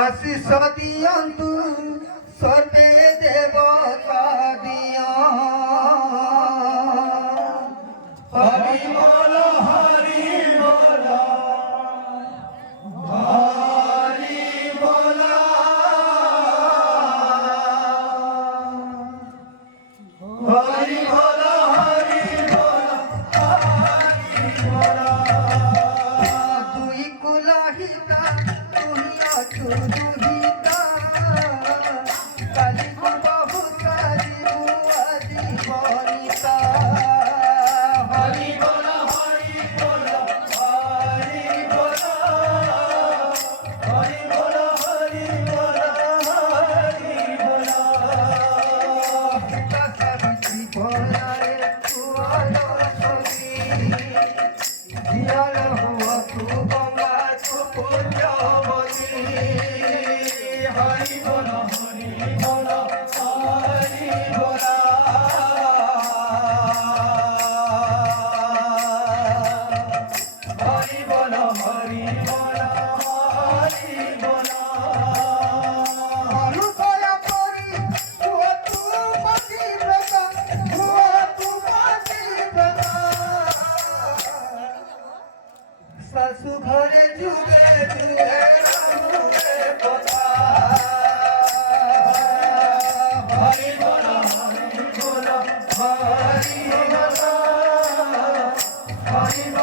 आशीष दियंतु सर्वे देवता दिया हरि बोल हरि बोल हरि बोल हरि बोल हरि बोल हरि बोल दुई कुलाहिता दुहिता काली बहु सारी बुआरी बनिता हरि बोल हरि बोल हरि बोल हरि बोल हरि बोल हरि बोल पिता सावित्री बोलाए तुआलो सखी जियाल हुआ तू गंगा तू पुण्यवती हरि बोल हरि बोल हरि बोल हरि बोल हरि बोल हरि बोल अनुसया करी हुआ तू पतिव्रता हुआ तू पतिव्रता শাশু ঘরে যুগে যুগে রামুরে কথা হরি বল হরি বল হরি বল হরি বল